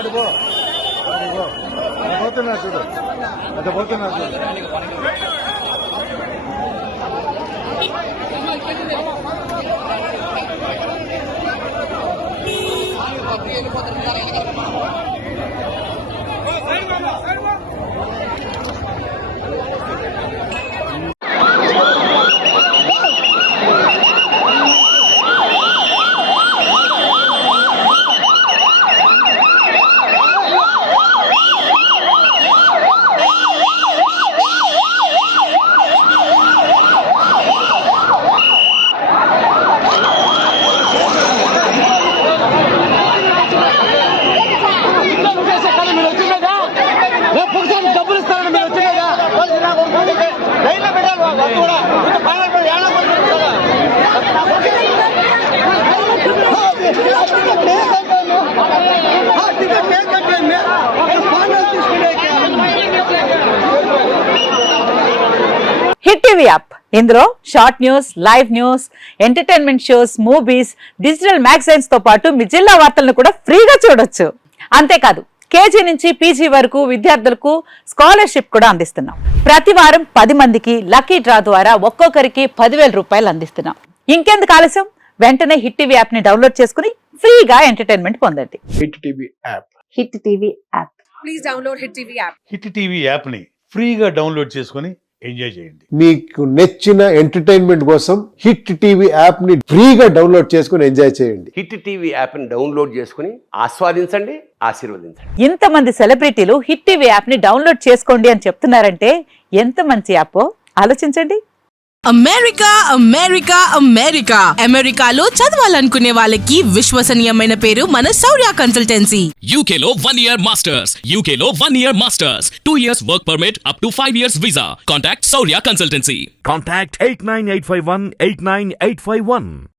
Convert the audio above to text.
అడుగో పోతున్నా చూడు అదే పోతున్నా చూడు హిట్ టీవీ యాప్ ఇందులో short news, live news, entertainment shows, movies, digital magazines తో పాటు మీ జిల్లా వార్తలను కూడా ఫ్రీగా చూడొచ్చు. అంతేకాదు కేజీ నుంచి పీజీ వరకు విద్యార్థులకు స్కాలర్షిప్ కూడా అందిస్తున్నాం. ప్రతి వారం 10 మందికి లక్కీ డ్రా ద్వారా ఒక్కొక్కరికి 10,000 రూపాయలు అందిస్తున్నాం. ఇంకెందుకు ఆలస్యం, వెంటనే హిట్ టీవీ యాప్ ని డౌన్లోడ్ చేసుకుని ఫ్రీగా ఎంటర్టైన్మెంట్ పొందండి. Hit TV app. Hit TV app. Please download hit TV app. Hit TV app ని ఫ్రీగా డౌన్లోడ్ చేసుకుని ఎంజాయ్ చేయండి. మీకు నచ్చిన ఎంటర్టైన్మెంట్ కోసం హిట్ టీవీ యాప్ ని ఫ్రీగా డౌన్లోడ్ చేసుకుని ఎంజాయ్ చేయండి. హిట్ టీవీ యాప్ ని డౌన్లోడ్ చేసుకుని ఆస్వాదించండి, ఆశీర్వదించండి. ఇంతమంది సెలబ్రిటీలు హిట్ టీవీ యాప్ ని డౌన్లోడ్ చేసుకోండి అని చెప్తున్నారంటే ఎంత మంచి యాప్ ఆలోచించండి. అమెరికా అమెరికా అమెరికా అమెరికాలో చదవాలనుకునే వాళ్ళకి విశ్వసనీయమైన పేరు మన శౌర్య కన్సల్టెన్సీ. UK లో 1 year masters, UK లో 1 year masters, 2 years work permit up to 5 years visa. Contact Saurya Consultancy. Contact 89851 89851.